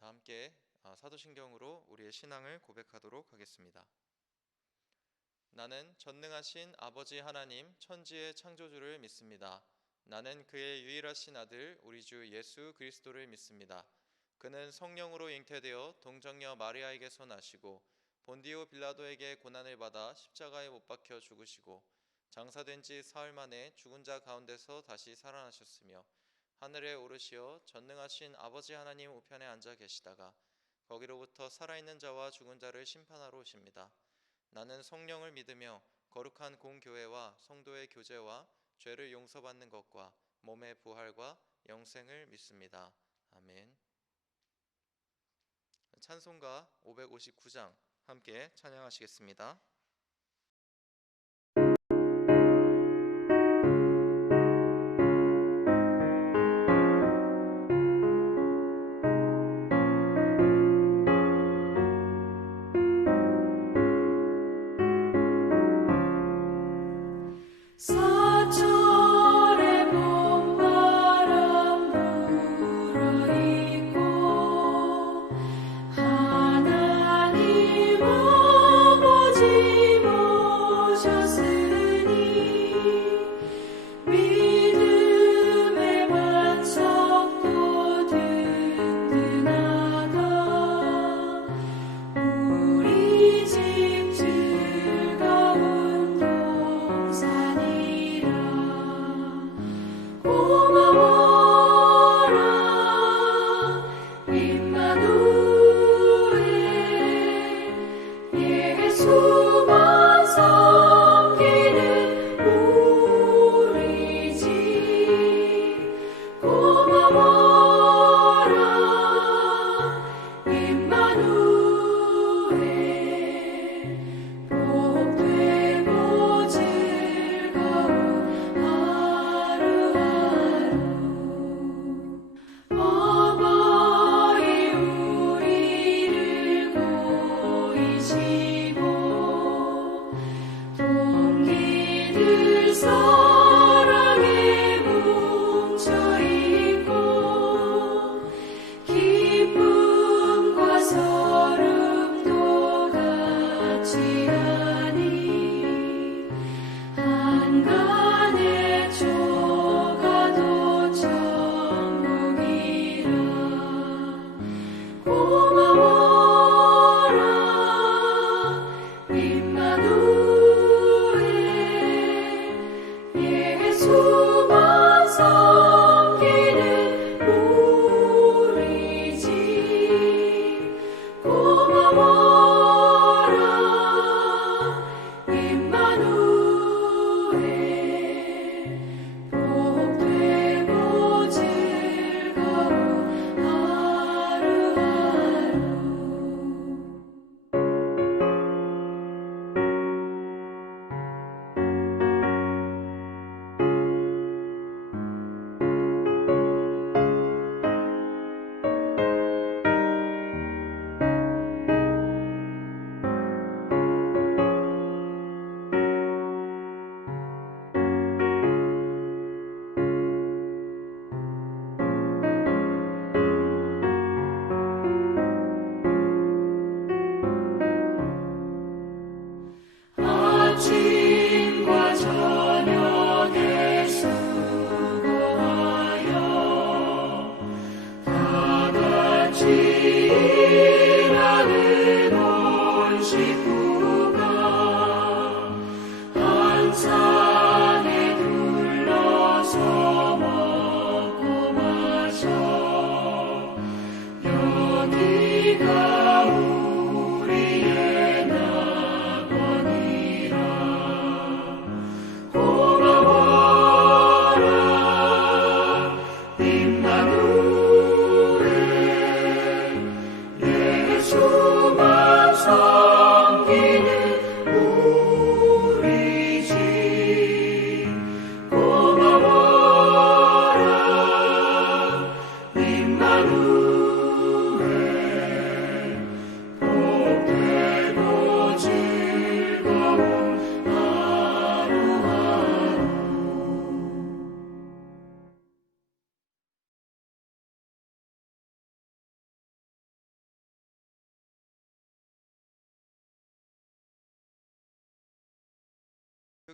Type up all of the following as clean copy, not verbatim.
다 함께 사도신경으로 우리의 신앙을 고백하도록 하겠습니다. 나는 전능하신 아버지 하나님 천지의 창조주를 믿습니다. 나는 그의 유일하신 아들 우리 주 예수 그리스도를 믿습니다. 그는 성령으로 잉태되어 동정녀 마리아에게서 나시고 본디오 빌라도에게 고난을 받아 십자가에 못 박혀 죽으시고 장사된 지 사흘 만에 죽은 자 가운데서 다시 살아나셨으며 하늘에 오르시어 전능하신 아버지 하나님 우편에 앉아 계시다가 거기로부터 살아있는 자와 죽은 자를 심판하러 오십니다. 나는 성령을 믿으며 거룩한 공교회와 성도의 교제와 죄를 용서받는 것과 몸의 부활과 영생을 믿습니다. 아멘. 찬송가 559장 함께 찬양하시겠습니다.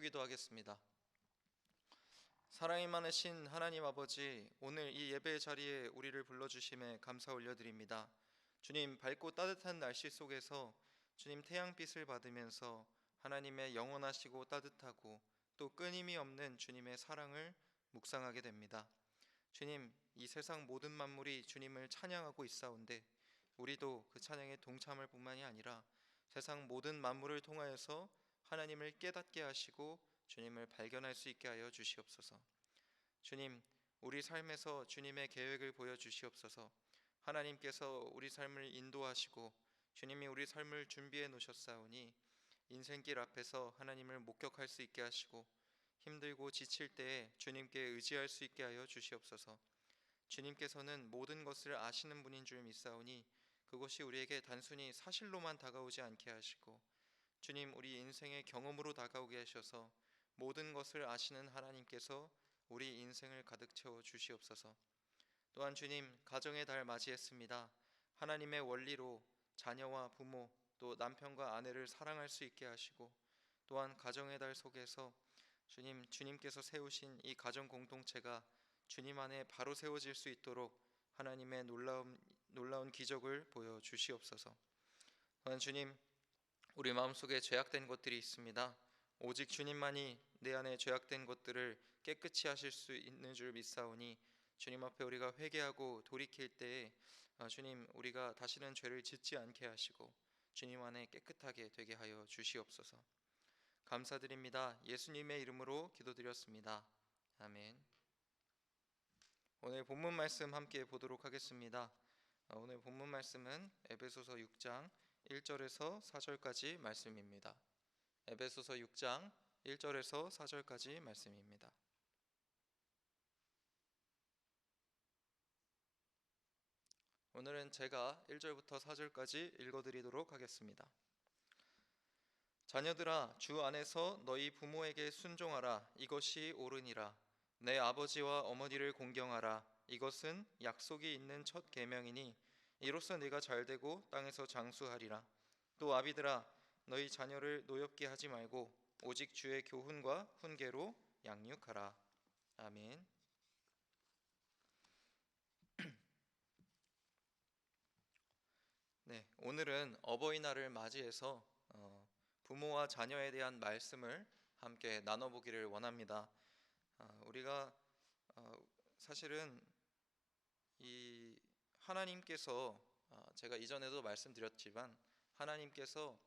기도하겠습니다. 사랑이 많으신 하나님 아버지, 오늘 이 예배 자리에 우리를 불러주심에 감사 올려드립니다. 주님, 밝고 따뜻한 날씨 속에서 주님 태양빛을 받으면서 하나님의 영원하시고 따뜻하고 또 끊임이 없는 주님의 사랑을 묵상하게 됩니다. 주님, 이 세상 모든 만물이 주님을 찬양하고 있사온데 우리도 그 찬양에 동참할 뿐만이 아니라 세상 모든 만물을 통하여서 하나님을 깨닫게 하시고 주님을 발견할 수 있게 하여 주시옵소서. 주님, 우리 삶에서 주님의 계획을 보여주시옵소서. 하나님께서 우리 삶을 인도하시고 주님이 우리 삶을 준비해 놓으셨사오니 인생길 앞에서 하나님을 목격할 수 있게 하시고 힘들고 지칠 때에 주님께 의지할 수 있게 하여 주시옵소서. 주님께서는 모든 것을 아시는 분인 줄 믿사오니 그것이 우리에게 단순히 사실로만 다가오지 않게 하시고 주님, 우리 인생의 경험으로 다가오게 하셔서 모든 것을 아시는 하나님께서 우리 인생을 가득 채워 주시옵소서. 또한 주님, 가정의 달 맞이했습니다. 하나님의 원리로 자녀와 부모 또 남편과 아내를 사랑할 수 있게 하시고 또한 가정의 달 속에서 주님께서 세우신 이 가정 공동체가 주님 안에 바로 세워질 수 있도록 하나님의 놀라운 기적을 보여 주시옵소서. 또한 주님, 우리 마음속에 죄악된 것들이 있습니다. 오직 주님만이 내 안에 죄악된 것들을 깨끗이 하실 수 있는 줄 믿사오니 주님 앞에 우리가 회개하고 돌이킬 때에 주님, 우리가 다시는 죄를 짓지 않게 하시고 주님 안에 깨끗하게 되게 하여 주시옵소서. 감사드립니다. 예수님의 이름으로 기도드렸습니다. 아멘. 오늘 본문 말씀 함께 보도록 하겠습니다. 오늘 본문 말씀은 에베소서 6장 1절에서 4절까지 말씀입니다. 에베소서 6장 1절에서 4절까지 말씀입니다. 오늘은 제가 1절부터 4절까지 읽어드리도록 하겠습니다. 자녀들아, 주 안에서 너희 부모에게 순종하라. 이것이 옳으니라. 내 아버지와 어머니를 공경하라. 이것은 약속이 있는 첫 계명이니 이로써 네가 잘되고 땅에서 장수하리라. 또 아비들아, 너희 자녀를 노엽게 하지 말고 오직 주의 교훈과 훈계로 양육하라. 아멘. 네, 오늘은 어버이날을 맞이해서 부모와 자녀에 대한 말씀을 함께 나눠보기를 원합니다. 우리가 사실은 이 하나님께서 제가 이전에도 말씀드렸지만 하나님께서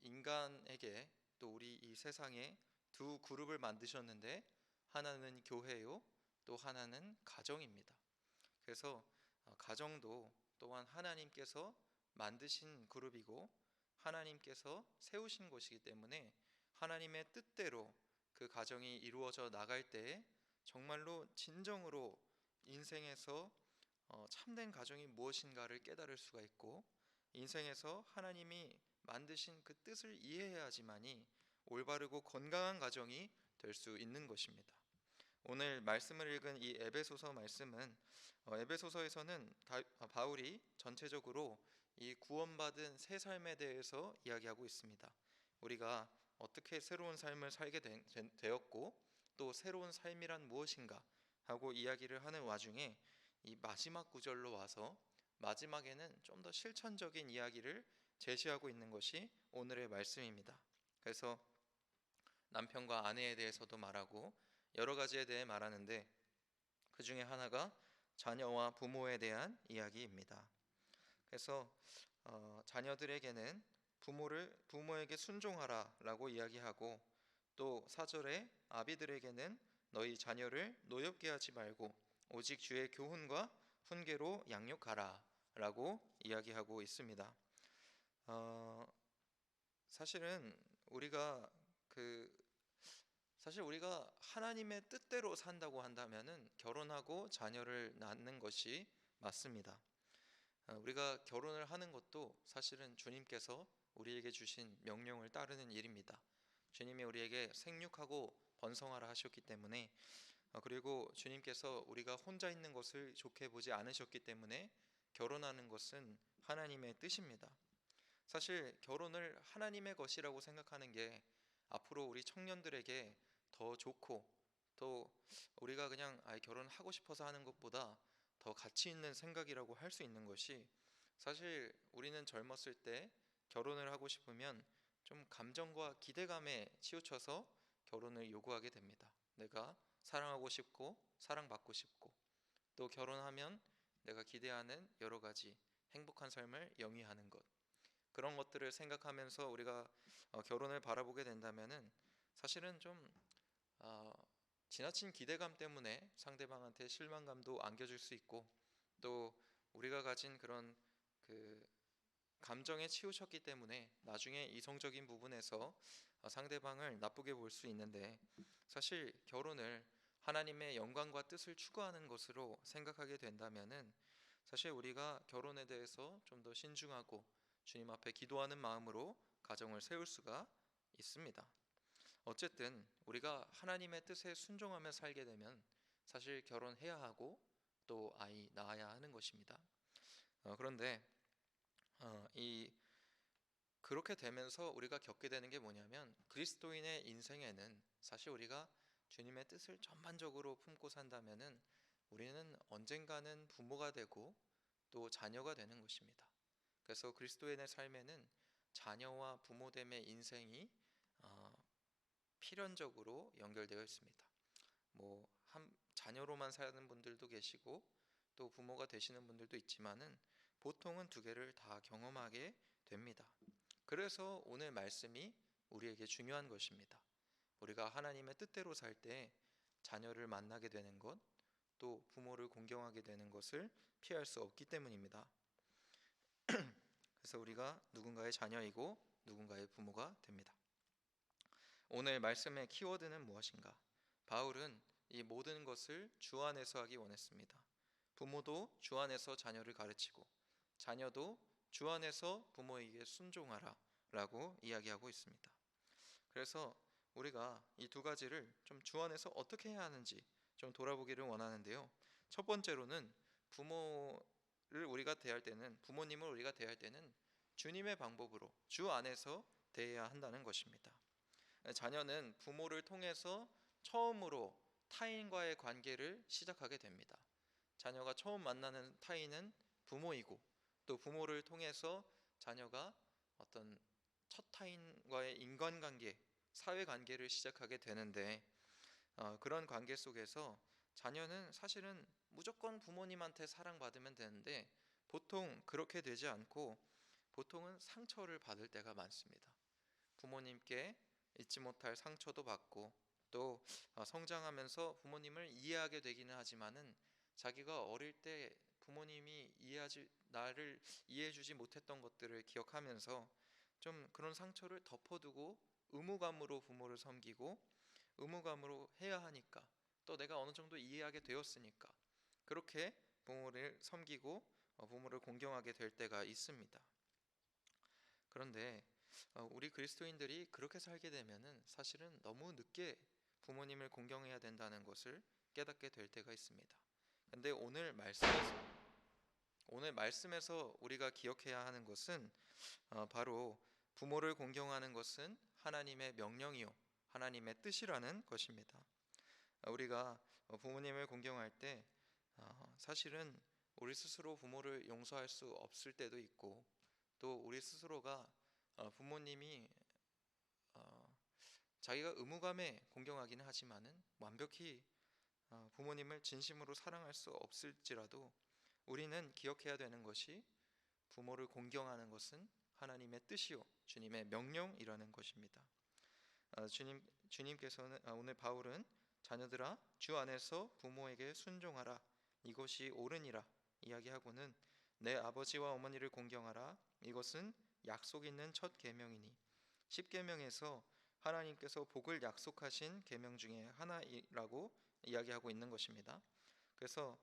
인간에게 또 우리 이 세상에 두 그룹을 만드셨는데 하나는 교회요, 또 하나는 가정입니다. 그래서 가정도 또한 하나님께서 만드신 그룹이고 하나님께서 세우신 것이기 때문에 하나님의 뜻대로 그 가정이 이루어져 나갈 때에 정말로 진정으로 인생에서 참된 가정이 무엇인가를 깨달을 수가 있고 인생에서 하나님이 만드신 그 뜻을 이해해야지만이 올바르고 건강한 가정이 될 수 있는 것입니다. 오늘 말씀을 읽은 이 에베소서 말씀은 에베소서에서는 바울이 전체적으로 이 구원받은 새 삶에 대해서 이야기하고 있습니다. 우리가 어떻게 새로운 삶을 살게 되었고 또 새로운 삶이란 무엇인가 하고 이야기를 하는 와중에 이 마지막 구절로 와서 마지막에는 좀 더 실천적인 이야기를 제시하고 있는 것이 오늘의 말씀입니다. 그래서 남편과 아내에 대해서도 말하고 여러 가지에 대해 말하는데 그 중에 하나가 자녀와 부모에 대한 이야기입니다. 그래서 자녀들에게는 부모에게 순종하라라고 이야기하고 또 4절에 아비들에게는 너희 자녀를 노엽게 하지 말고 오직 주의 교훈과 훈계로 양육하라라고 이야기하고 있습니다. 사실은 우리가 하나님의 뜻대로 산다고 한다면은 결혼하고 자녀를 낳는 것이 맞습니다. 우리가 결혼을 하는 것도 사실은 주님께서 우리에게 주신 명령을 따르는 일입니다. 주님이 우리에게 생육하고 번성하라 하셨기 때문에 그리고 주님께서 우리가 혼자 있는 것을 좋게 보지 않으셨기 때문에 결혼하는 것은 하나님의 뜻입니다. 사실 결혼을 하나님의 것이라고 생각하는 게 앞으로 우리 청년들에게 더 좋고, 또 우리가 그냥 결혼하고 싶어서 하는 것보다 더 가치 있는 생각이라고 할 수 있는 것이, 사실 우리는 젊었을 때 결혼을 하고 싶으면 좀 감정과 기대감에 치우쳐서 결혼을 요구하게 됩니다. 내가 사랑하고 싶고 사랑받고 싶고, 또 결혼하면 내가 기대하는 여러 가지 행복한 삶을 영위하는 것, 그런 것들을 생각하면서 우리가 결혼을 바라보게 된다면은 사실은 좀 어, 지나친 기대감 때문에 상대방한테 실망감도 안겨줄 수 있고, 또 우리가 가진 그런 그 감정에 치우쳤기 때문에 나중에 이성적인 부분에서 상대방을 나쁘게 볼 수 있는데, 사실 결혼을 하나님의 영광과 뜻을 추구하는 것으로 생각하게 된다면은 사실 우리가 결혼에 대해서 좀 더 신중하고 주님 앞에 기도하는 마음으로 가정을 세울 수가 있습니다. 어쨌든 우리가 하나님의 뜻에 순종하며 살게 되면 사실 결혼해야 하고 또 아이 낳아야 하는 것입니다. 그런데 이 그렇게 되면서 우리가 겪게 되는 게 뭐냐면, 그리스도인의 인생에는 사실 우리가 주님의 뜻을 전반적으로 품고 산다면은 우리는 언젠가는 부모가 되고 또 자녀가 되는 것입니다. 그래서 그리스도인의 삶에는 자녀와 부모됨의 인생이 필연적으로 연결되어 있습니다. 뭐 자녀로만 사는 분들도 계시고 또 부모가 되시는 분들도 있지만은 보통은 두 개를 다 경험하게 됩니다. 그래서 오늘 말씀이 우리에게 중요한 것입니다. 우리가 하나님의 뜻대로 살 때 자녀를 만나게 되는 것, 또 부모를 공경하게 되는 것을 피할 수 없기 때문입니다. 그래서 우리가 누군가의 자녀이고 누군가의 부모가 됩니다. 오늘 말씀의 키워드는 무엇인가? 바울은 이 모든 것을 주 안에서 하기 원했습니다. 부모도 주 안에서 자녀를 가르치고, 자녀도 주 안에서 부모에게 순종하라 라고 이야기하고 있습니다. 그래서 우리가 이 두 가지를 좀 주 안에서 어떻게 해야 하는지 좀 돌아보기를 원하는데요. 첫 번째로는 부모님을 우리가 대할 때는 주님의 방법으로 주 안에서 대해야 한다는 것입니다. 자녀는 부모를 통해서 처음으로 타인과의 관계를 시작하게 됩니다. 자녀가 처음 만나는 타인은 부모이고, 또 부모를 통해서 자녀가 어떤 첫 타인과의 인간관계, 사회관계를 시작하게 되는데, 그런 관계 속에서 자녀는 사실은 무조건 부모님한테 사랑받으면 되는데 보통 그렇게 되지 않고 보통은 상처를 받을 때가 많습니다. 부모님께 잊지 못할 상처도 받고, 또 성장하면서 부모님을 이해하게 되기는 하지만은 자기가 어릴 때 부모님이 나를 이해해주지 못했던 것들을 기억하면서 좀 그런 상처를 덮어두고 의무감으로 부모를 섬기고, 의무감으로 해야 하니까, 또 내가 어느 정도 이해하게 되었으니까 그렇게 부모를 섬기고 부모를 공경하게 될 때가 있습니다. 그런데 우리 그리스도인들이 그렇게 살게 되면은 사실은 너무 늦게 부모님을 공경해야 된다는 것을 깨닫게 될 때가 있습니다. 근데 오늘 말씀에서 우리가 기억해야 하는 것은 바로 부모를 공경하는 것은 하나님의 명령이요 하나님의 뜻이라는 것입니다. 우리가 부모님을 공경할 때 사실은 우리 스스로 부모를 용서할 수 없을 때도 있고, 또 우리 스스로가 부모님이 자기가 의무감에 공경하기는 하지만은 완벽히 부모님을 진심으로 사랑할 수 없을지라도 우리는 기억해야 되는 것이, 부모를 공경하는 것은 하나님의 뜻이요 주님의 명령이라는 것입니다. 주님께서는 오늘 바울은 자녀들아 주 안에서 부모에게 순종하라 이것이 옳으니라 이야기하고는 내 아버지와 어머니를 공경하라 이것은 약속 있는 첫 계명이니, 10계명에서 하나님께서 복을 약속하신 계명 중에 하나이라고 이야기하고 있는 것입니다. 그래서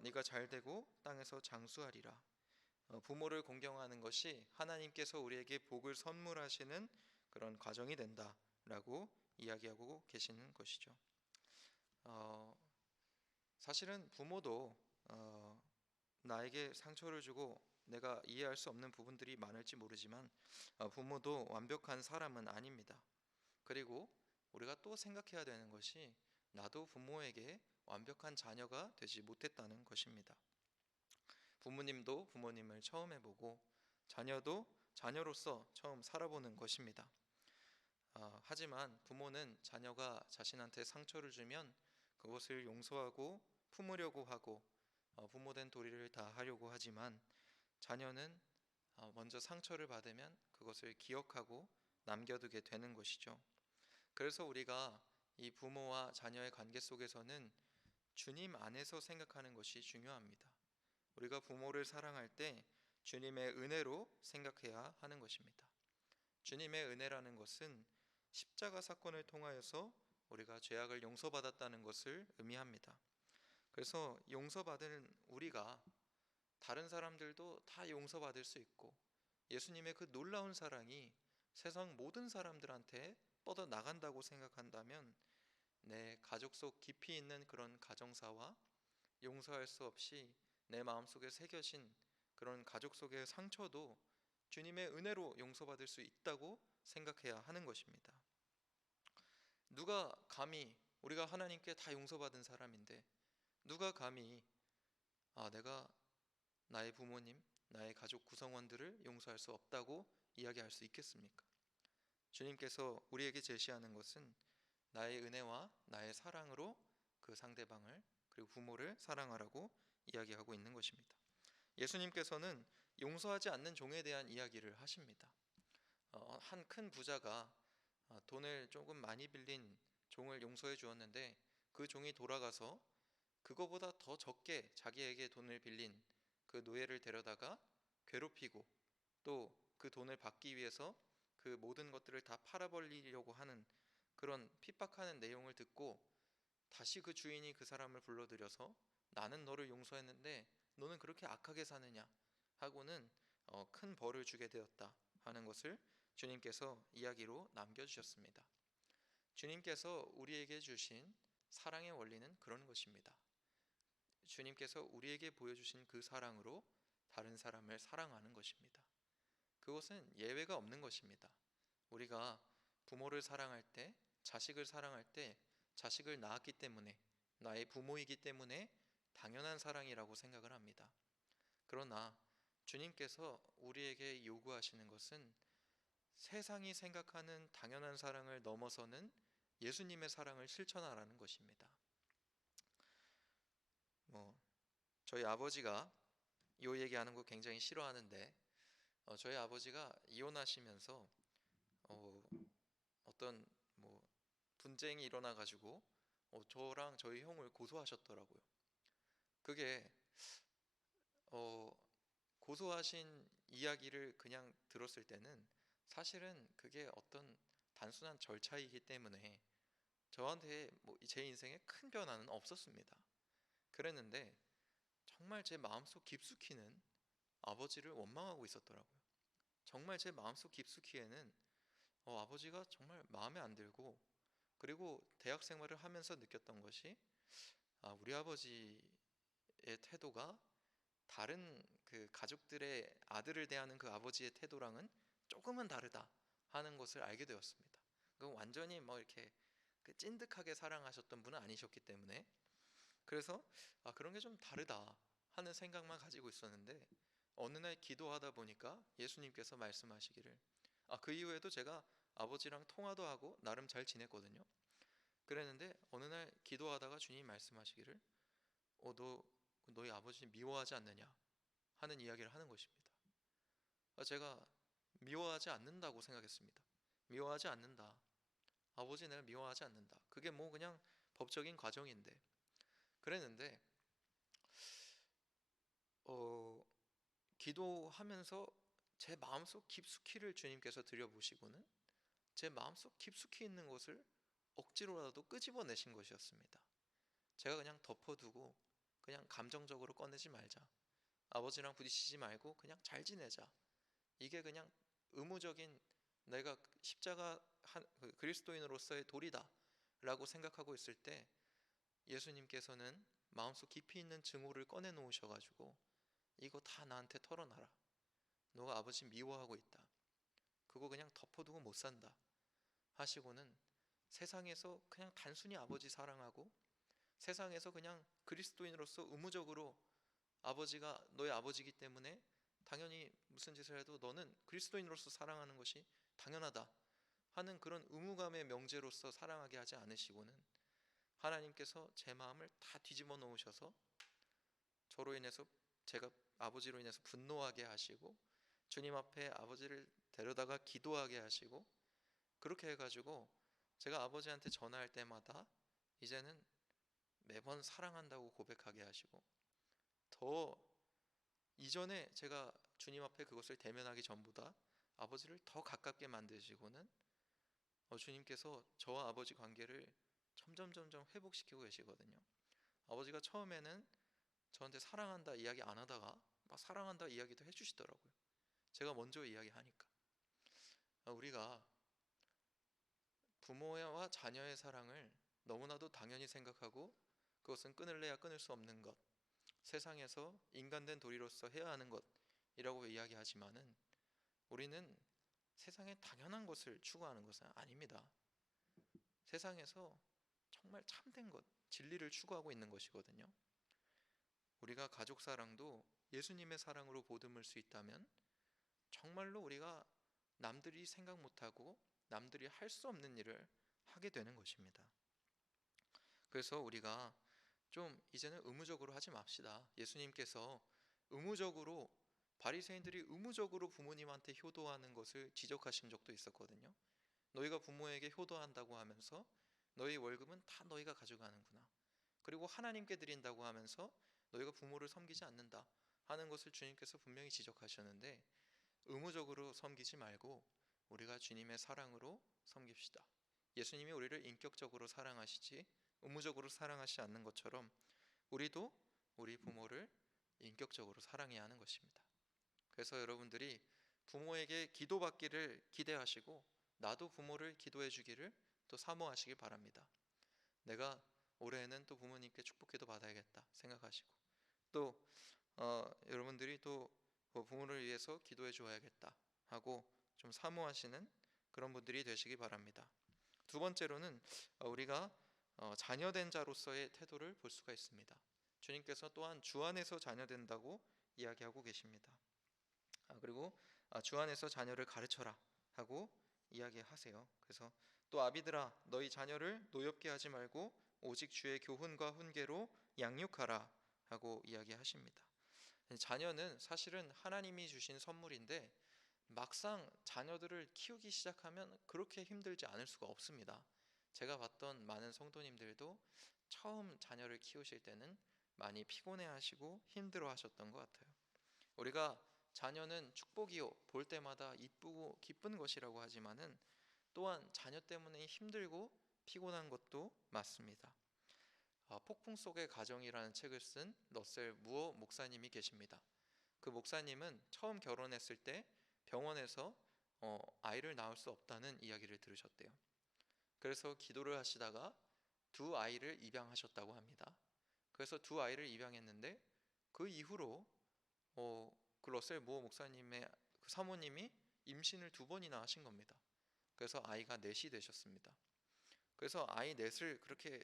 네가 잘되고 땅에서 장수하리라, 부모를 공경하는 것이 하나님께서 우리에게 복을 선물하시는 그런 과정이 된다라고 이야기하고 계시는 것이죠. 사실은 부모도 나에게 상처를 주고 내가 이해할 수 없는 부분들이 많을지 모르지만 부모도 완벽한 사람은 아닙니다. 그리고 우리가 또 생각해야 되는 것이 나도 부모에게 완벽한 자녀가 되지 못했다는 것입니다. 부모님도 부모님을 처음 해보고 자녀도 자녀로서 처음 살아보는 것입니다. 하지만 부모는 자녀가 자신한테 상처를 주면 그것을 용서하고 품으려고 하고 부모된 도리를 다 하려고 하지만 자녀는 먼저 상처를 받으면 그것을 기억하고 남겨두게 되는 것이죠. 그래서 우리가 이 부모와 자녀의 관계 속에서는 주님 안에서 생각하는 것이 중요합니다. 우리가 부모를 사랑할 때 주님의 은혜로 생각해야 하는 것입니다. 주님의 은혜라는 것은 십자가 사건을 통하여서 우리가 죄악을 용서받았다는 것을 의미합니다. 그래서 용서받은 우리가 다른 사람들도 다 용서받을 수 있고 예수님의 그 놀라운 사랑이 세상 모든 사람들한테 뻗어 나간다고 생각한다면 내 가족 속 깊이 있는 그런 가정사와 용서할 수 없이 내 마음속에 새겨진 그런 가족 속의 상처도 주님의 은혜로 용서받을 수 있다고 생각해야 하는 것입니다. 누가 감히 우리가 하나님께 다 용서받은 사람인데 누가 감히 내가 나의 부모님, 나의 가족 구성원들을 용서할 수 없다고 이야기할 수 있겠습니까? 주님께서 우리에게 제시하는 것은 나의 은혜와 나의 사랑으로 그 상대방을 그리고 부모를 사랑하라고 이야기하고 있는 것입니다. 예수님께서는 용서하지 않는 종에 대한 이야기를 하십니다. 한 큰 부자가 돈을 조금 많이 빌린 종을 용서해 주었는데 그 종이 돌아가서 그거보다 더 적게 자기에게 돈을 빌린 그 노예를 데려다가 괴롭히고 또 그 돈을 받기 위해서 그 모든 것들을 다 팔아버리려고 하는 그런 핍박하는 내용을 듣고 다시 그 주인이 그 사람을 불러들여서 나는 너를 용서했는데 너는 그렇게 악하게 사느냐 하고는 큰 벌을 주게 되었다 하는 것을 주님께서 이야기로 남겨주셨습니다. 주님께서 우리에게 주신 사랑의 원리는 그런 것입니다. 주님께서 우리에게 보여주신 그 사랑으로 다른 사람을 사랑하는 것입니다. 그것은 예외가 없는 것입니다. 우리가 부모를 사랑할 때, 자식을 사랑할 때 자식을 낳았기 때문에 나의 부모이기 때문에 당연한 사랑이라고 생각을 합니다. 그러나 주님께서 우리에게 요구하시는 것은 세상이 생각하는 당연한 사랑을 넘어서는 예수님의 사랑을 실천하라는 것입니다. 저희 아버지가 이 얘기하는 거 굉장히 싫어하는데 저희 아버지가 이혼하시면서 어떤 분쟁이 일어나 가지고 저랑 저희 형을 고소하셨더라고요. 그게 고소하신 이야기를 그냥 들었을 때는 사실은 그게 어떤 단순한 절차이기 때문에 저한테 제 인생에 큰 변화는 없었습니다. 그랬는데 정말 제 마음속 깊숙이는 아버지를 원망하고 있었더라고요. 정말 제 마음속 깊숙이에는 아버지가 정말 마음에 안 들고 그리고 대학 생활을 하면서 느꼈던 것이 우리 아버지의 태도가 다른 그 가족들의 아들을 대하는 그 아버지의 태도랑은 조금은 다르다 하는 것을 알게 되었습니다. 그 완전히 이렇게 찐득하게 사랑하셨던 분은 아니셨기 때문에 그래서 그런 게 좀 다르다 하는 생각만 가지고 있었는데 어느 날 기도하다 보니까 예수님께서 말씀하시기를 그 이후에도 제가 아버지랑 통화도 하고 나름 잘 지냈거든요. 그랬는데 어느 날 기도하다가 주님이 말씀하시기를 너희 아버지 미워하지 않느냐 하는 이야기를 하는 것입니다. 제가 미워하지 않는다고 생각했습니다. 미워하지 않는다. 아버지 내가 미워하지 않는다. 그게 그냥 법적인 과정인데 그랬는데 기도하면서 제 마음속 깊숙이를 주님께서 들여보시고는 제 마음속 깊숙이 있는 것을 억지로라도 끄집어내신 것이었습니다. 제가 그냥 덮어두고 그냥 감정적으로 꺼내지 말자. 아버지랑 부딪히지 말고 그냥 잘 지내자. 이게 그냥 의무적인 내가 십자가 그리스도인으로서의 도리다 라고 생각하고 있을 때 예수님께서는 마음속 깊이 있는 증오를 꺼내 놓으셔가지고 이거 다 나한테 털어놔라. 너가 아버지 미워하고 있다. 그거 그냥 덮어두고 못 산다. 하시고는 세상에서 그냥 단순히 아버지 사랑하고 세상에서 그냥 그리스도인으로서 의무적으로 아버지가 너의 아버지이기 때문에 당연히 무슨 짓을 해도 너는 그리스도인으로서 사랑하는 것이 당연하다 하는 그런 의무감의 명제로서 사랑하게 하지 않으시고는 하나님께서 제 마음을 다 뒤집어 놓으셔서 저로 인해서 제가 아버지로 인해서 분노하게 하시고 주님 앞에 아버지를 데려다가 기도하게 하시고 그렇게 해가지고 제가 아버지한테 전화할 때마다 이제는 매번 사랑한다고 고백하게 하시고 더 이전에 제가 주님 앞에 그것을 대면하기 전보다 아버지를 더 가깝게 만드시고는 주님께서 저와 아버지 관계를 점점 회복시키고 계시거든요. 아버지가 처음에는 저한테 사랑한다 이야기 안 하다가 막 사랑한다 이야기도 해주시더라고요. 제가 먼저 이야기하니까. 우리가 부모와 자녀의 사랑을 너무나도 당연히 생각하고 그것은 끊을래야 끊을 수 없는 것, 세상에서 인간된 도리로서 해야 하는 것이라고 이야기하지만은 우리는 세상에 당연한 것을 추구하는 것은 아닙니다. 세상에서 정말 참된 것, 진리를 추구하고 있는 것이거든요. 우리가 가족 사랑도 예수님의 사랑으로 보듬을 수 있다면 정말로 우리가 남들이 생각 못하고 남들이 할 수 없는 일을 하게 되는 것입니다. 그래서 우리가 좀 이제는 의무적으로 하지 맙시다. 예수님께서 의무적으로 바리새인들이 의무적으로 부모님한테 효도하는 것을 지적하신 적도 있었거든요. 너희가 부모에게 효도한다고 하면서 너희 월급은 다 너희가 가져가는구나. 그리고 하나님께 드린다고 하면서 너희가 부모를 섬기지 않는다 하는 것을 주님께서 분명히 지적하셨는데 의무적으로 섬기지 말고 우리가 주님의 사랑으로 섬깁시다. 예수님이 우리를 인격적으로 사랑하시지 의무적으로 사랑하시지 않는 것처럼 우리도 우리 부모를 인격적으로 사랑해야 하는 것입니다. 그래서 여러분들이 부모에게 기도받기를 기대하시고 나도 부모를 기도해 주기를 또 사모하시기 바랍니다. 내가 올해에는 또 부모님께 축복기도 받아야겠다 생각하시고 또 여러분들이 또 부모를 위해서 기도해 줘야겠다 하고 좀 사모하시는 그런 분들이 되시기 바랍니다. 두 번째로는 우리가 자녀된 자로서의 태도를 볼 수가 있습니다. 주님께서 또한 주 안에서 자녀된다고 이야기하고 계십니다. 그리고 주 안에서 자녀를 가르쳐라 하고 이야기하세요. 그래서 또 아비들아 너희 자녀를 노엽게 하지 말고 오직 주의 교훈과 훈계로 양육하라 하고 이야기하십니다. 자녀는 사실은 하나님이 주신 선물인데 막상 자녀들을 키우기 시작하면 그렇게 힘들지 않을 수가 없습니다. 제가 봤던 많은 성도님들도 처음 자녀를 키우실 때는 많이 피곤해하시고 힘들어하셨던 것 같아요. 우리가 자녀는 축복이요 볼 때마다 이쁘고 기쁜 것이라고 하지만은 또한 자녀 때문에 힘들고 피곤한 것도 맞습니다. 폭풍 속의 가정이라는 책을 쓴 러셀 무어 목사님이 계십니다. 그 목사님은 처음 결혼했을 때 병원에서 아이를 낳을 수 없다는 이야기를 들으셨대요. 그래서 기도를 하시다가 두 아이를 입양하셨다고 합니다. 그래서 두 아이를 입양했는데 그 이후로 그 러셀 무어 목사님의 그 사모님이 임신을 2번이나 하신 겁니다. 그래서 아이가 넷이 되셨습니다. 그래서 아이 넷을 그렇게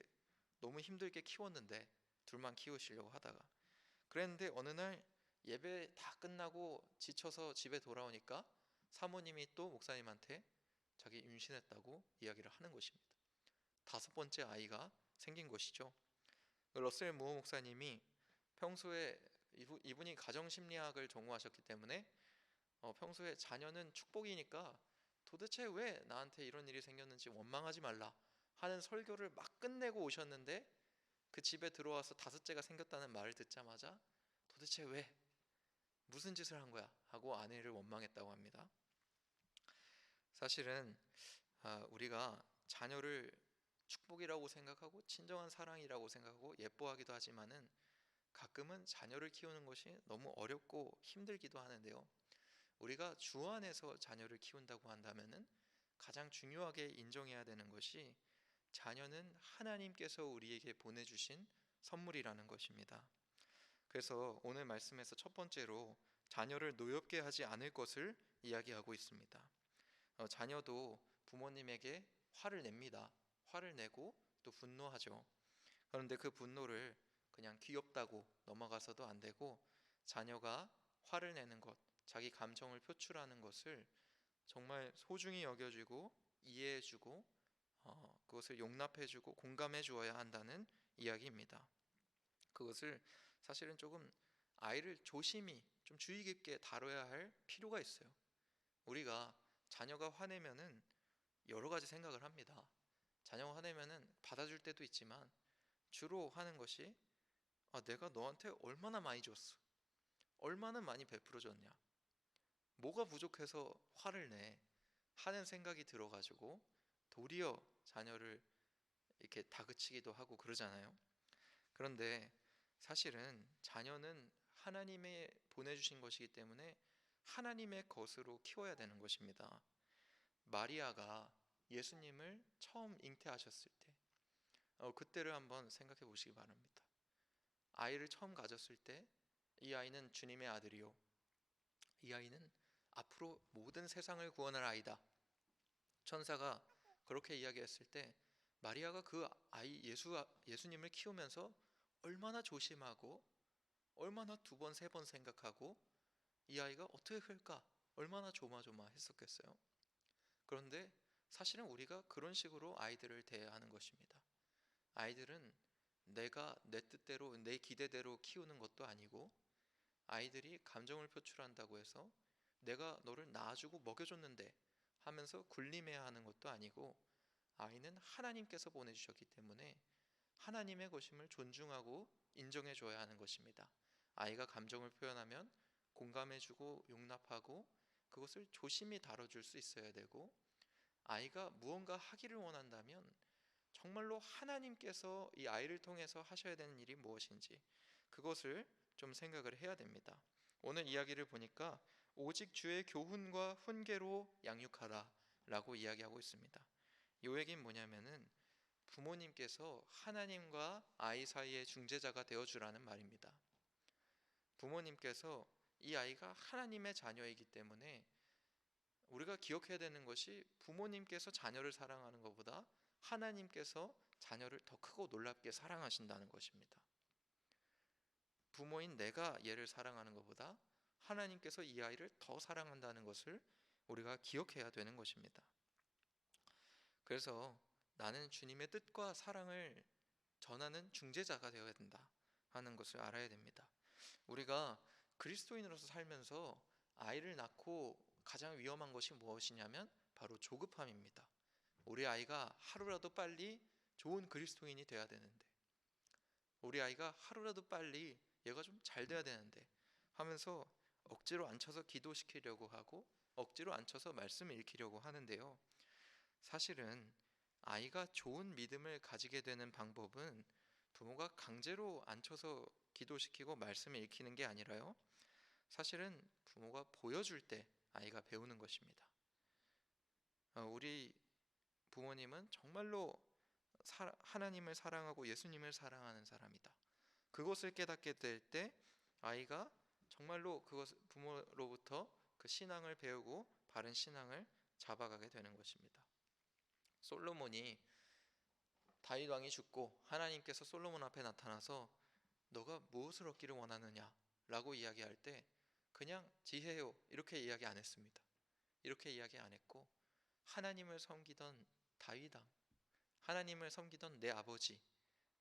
너무 힘들게 키웠는데 둘만 키우시려고 하다가 그랬는데 어느 날 예배 다 끝나고 지쳐서 집에 돌아오니까 사모님이 또 목사님한테 자기 임신했다고 이야기를 하는 것입니다. 5번째 아이가 생긴 것이죠. 러셀 무어 목사님이 평소에 이분이 가정심리학을 전공하셨기 때문에 평소에 자녀는 축복이니까 도대체 왜 나한테 이런 일이 생겼는지 원망하지 말라 하는 설교를 막 끝내고 오셨는데 그 집에 들어와서 5째가 생겼다는 말을 듣자마자 도대체 왜 무슨 짓을 한 거야 하고 아내를 원망했다고 합니다. 사실은 우리가 자녀를 축복이라고 생각하고 친정한 사랑이라고 생각하고 예뻐하기도 하지만은 가끔은 자녀를 키우는 것이 너무 어렵고 힘들기도 하는데요. 우리가 주 안에서 자녀를 키운다고 한다면은 가장 중요하게 인정해야 되는 것이 자녀는 하나님께서 우리에게 보내주신 선물이라는 것입니다. 그래서 오늘 말씀에서 첫 번째로 자녀를 노엽게 하지 않을 것을 이야기하고 있습니다. 자녀도 부모님에게 화를 냅니다. 화를 내고 또 분노하죠. 그런데 그 분노를 그냥 귀엽다고 넘어가서도 안 되고, 자녀가 화를 내는 것, 자기 감정을 표출하는 것을 정말 소중히 여겨주고 이해해주고 그것을 용납해주고 공감해 주어야 한다는 이야기입니다. 그것을 사실은 조금 아이를 조심히 좀 주의 깊게 다뤄야 할 필요가 있어요. 우리가 자녀가 화내면은 여러 가지 생각을 합니다. 자녀가 화내면은 받아줄 때도 있지만 주로 하는 것이 내가 너한테 얼마나 많이 줬어, 얼마나 많이 베풀어 줬냐, 뭐가 부족해서 화를 내 하는 생각이 들어가지고 도리어 자녀를 이렇게 다그치기도 하고 그러잖아요. 그런데 사실은 자녀는 하나님의 보내주신 것이기 때문에 하나님의 것으로 키워야 되는 것입니다. 마리아가 예수님을 처음 잉태하셨을 때 그때를 한번 생각해 보시기 바랍니다. 아이를 처음 가졌을 때 이 아이는 주님의 아들이요, 이 아이는 앞으로 모든 세상을 구원할 아이다, 천사가 그렇게 이야기했을 때 마리아가 그 아이 예수님을 키우면서 얼마나 조심하고 얼마나 두 번, 세 번 생각하고 이 아이가 어떻게 클까 얼마나 조마조마했었겠어요. 그런데 사실은 우리가 그런 식으로 아이들을 대하는 것입니다. 아이들은 내가 내 뜻대로 내 기대대로 키우는 것도 아니고, 아이들이 감정을 표출한다고 해서 내가 너를 낳아주고 먹여줬는데 하면서 군림해야 하는 것도 아니고, 아이는 하나님께서 보내주셨기 때문에 하나님의 것임을 존중하고 인정해 줘야 하는 것입니다. 아이가 감정을 표현하면 공감해주고 용납하고 그것을 조심히 다뤄줄 수 있어야 되고, 아이가 무언가 하기를 원한다면 정말로 하나님께서 이 아이를 통해서 하셔야 되는 일이 무엇인지 그것을 좀 생각을 해야 됩니다. 오늘 이야기를 보니까 오직 주의 교훈과 훈계로 양육하라 라고 이야기하고 있습니다. 이 얘기는 뭐냐면은 부모님께서 하나님과 아이 사이의 중재자가 되어주라는 말입니다. 부모님께서 이 아이가 하나님의 자녀이기 때문에 우리가 기억해야 되는 것이, 부모님께서 자녀를 사랑하는 것보다 하나님께서 자녀를 더 크고 놀랍게 사랑하신다는 것입니다. 부모인 내가 얘를 사랑하는 것보다 하나님께서 이 아이를 더 사랑한다는 것을 우리가 기억해야 되는 것입니다. 그래서 나는 주님의 뜻과 사랑을 전하는 중재자가 되어야 된다 하는 것을 알아야 됩니다. 우리가 그리스도인으로서 살면서 아이를 낳고 가장 위험한 것이 무엇이냐면 바로 조급함입니다. 우리 아이가 하루라도 빨리 좋은 그리스도인이 돼야 되는데, 우리 아이가 하루라도 빨리 얘가 좀 잘 돼야 되는데 하면서 억지로 앉혀서 기도시키려고 하고 억지로 앉혀서 말씀을 읽히려고 하는데요, 사실은 아이가 좋은 믿음을 가지게 되는 방법은 부모가 강제로 앉혀서 기도시키고 말씀을 읽히는 게 아니라요, 사실은 부모가 보여줄 때 아이가 배우는 것입니다. 우리 부모님은 정말로 하나님을 사랑하고 예수님을 사랑하는 사람이다, 그것을 깨닫게 될 때 아이가 정말로 그것 부모로부터 그 신앙을 배우고 바른 신앙을 잡아가게 되는 것입니다. 솔로몬이, 다윗 왕이 죽고 하나님께서 솔로몬 앞에 나타나서 너가 무엇을 얻기를 원하느냐 라고 이야기할 때 그냥 지혜요 이렇게 이야기 안 했습니다. 이렇게 이야기 안 했고, 하나님을 섬기던 다윗 왕, 하나님을 섬기던 내 아버지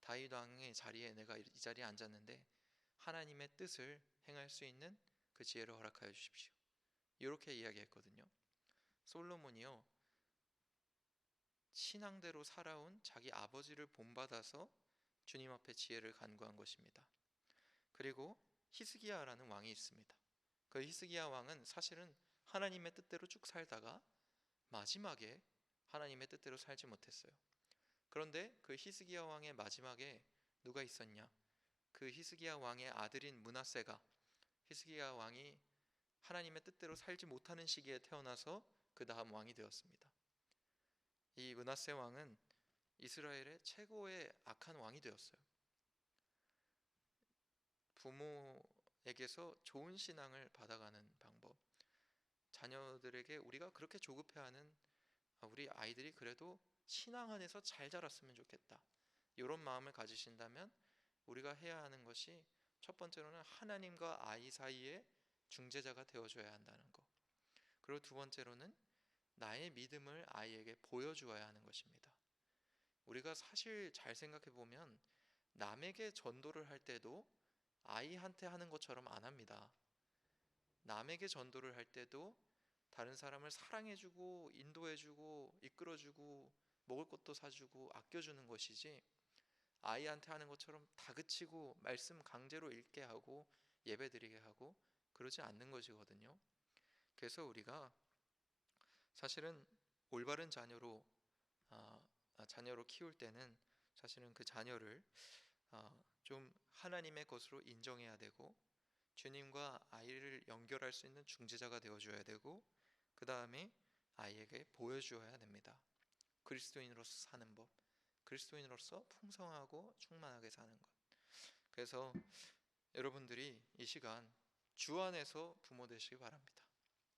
다윗 왕의 자리에 내가 이 자리에 앉았는데 하나님의 뜻을 행할 수 있는 그 지혜를 허락하여 주십시오, 이렇게 이야기했거든요. 솔로몬이요, 신앙대로 살아온 자기 아버지를 본받아서 주님 앞에 지혜를 간구한 것입니다. 그리고 히스기야라는 왕이 있습니다. 그 히스기야 왕은 사실은 하나님의 뜻대로 쭉 살다가 마지막에 하나님의 뜻대로 살지 못했어요. 그런데 그 히스기야 왕의 마지막에 누가 있었냐? 그 히스기야 왕의 아들인 므낫세가, 히스기야 왕이 하나님의 뜻대로 살지 못하는 시기에 태어나서 그 다음 왕이 되었습니다. 이 므낫세 왕은 이스라엘의 최고의 악한 왕이 되었어요. 부모에게서 좋은 신앙을 받아가는 방법, 자녀들에게 우리가 그렇게 조급해하는 우리 아이들이 그래도 신앙 안에서 잘 자랐으면 좋겠다. 이런 마음을 가지신다면 우리가 해야 하는 것이 첫 번째로는 하나님과 아이 사이에 중재자가 되어줘야 한다는 것. 그리고 두 번째로는 나의 믿음을 아이에게 보여주어야 하는 것입니다. 우리가 사실 잘 생각해 보면 남에게 전도를 할 때도 아이한테 하는 것처럼 안 합니다. 남에게 전도를 할 때도 다른 사람을 사랑해주고 인도해주고 이끌어주고 먹을 것도 사주고 아껴주는 것이지, 아이한테 하는 것처럼 다그치고 말씀 강제로 읽게 하고 예배드리게 하고 그러지 않는 것이거든요. 그래서 우리가 사실은 올바른 아, 자녀로 키울 때는 사실은 그 자녀를 좀 하나님의 것으로 인정해야 되고, 주님과 아이를 연결할 수 있는 중재자가 되어줘야 되고, 그 다음에 아이에게 보여주어야 됩니다. 그리스도인으로서 사는 법, 그리스도인으로서 풍성하고 충만하게 사는 것. 그래서 여러분들이 이 시간 주 안에서 부모 되시기 바랍니다.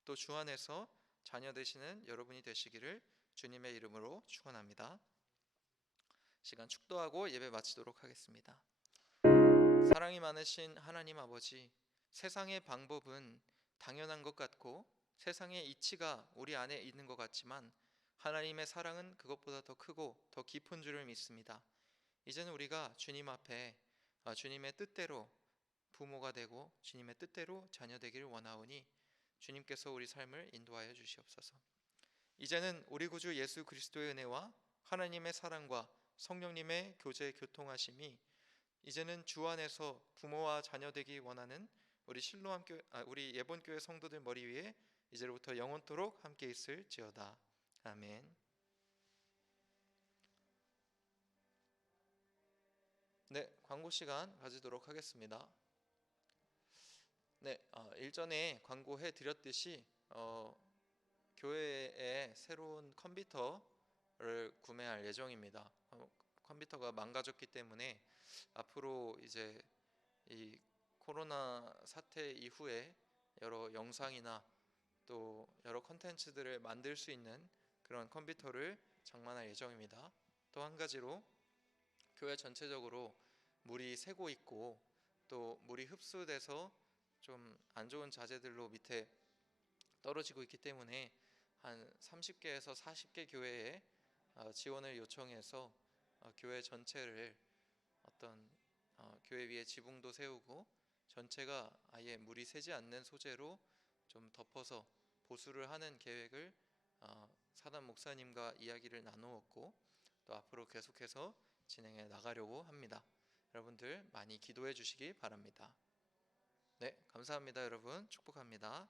또 주 안에서 자녀 되시는 여러분이 되시기를 주님의 이름으로 축원합니다. 시간 축도하고 예배 마치도록 하겠습니다. 사랑이 많으신 하나님 아버지, 세상의 방법은 당연한 것 같고 세상의 이치가 우리 안에 있는 것 같지만 하나님의 사랑은 그것보다 더 크고 더 깊은 줄을 믿습니다. 이제는 우리가 주님 앞에 주님의 뜻대로 부모가 되고 주님의 뜻대로 자녀 되기를 원하오니 주님께서 우리 삶을 인도하여 주시옵소서. 이제는 우리 구주 예수 그리스도의 은혜와 하나님의 사랑과 성령님의 교제 교통하심이 이제는 주 안에서 부모와 자녀 되기 원하는 우리 예본교회 성도들 머리 위에 이제로부터 영원토록 함께 있을지어다. 아멘. 네, 광고 시간 가지도록 하겠습니다. 네, 일전에 광고해 드렸듯이 교회에 새로운 컴퓨터를 구매할 예정입니다. 컴퓨터가 망가졌기 때문에 앞으로 이제 이 코로나 사태 이후에 여러 영상이나 또 여러 컨텐츠들을 만들 수 있는 그런 컴퓨터를 장만할 예정입니다. 또 한 가지로 교회 전체적으로 물이 새고 있고 또 물이 흡수돼서 좀 안 좋은 자재들로 밑에 떨어지고 있기 때문에 한 30개에서 40개 교회에 지원을 요청해서 교회 전체를 어떤 교회 위에 지붕도 세우고 전체가 아예 물이 새지 않는 소재로 좀 덮어서 보수를 하는 계획을 사단 목사님과 이야기를 나누었고 또 앞으로 계속해서 진행해 나가려고 합니다. 여러분들 많이 기도해 주시기 바랍니다. 네, 감사합니다. 여러분 축복합니다.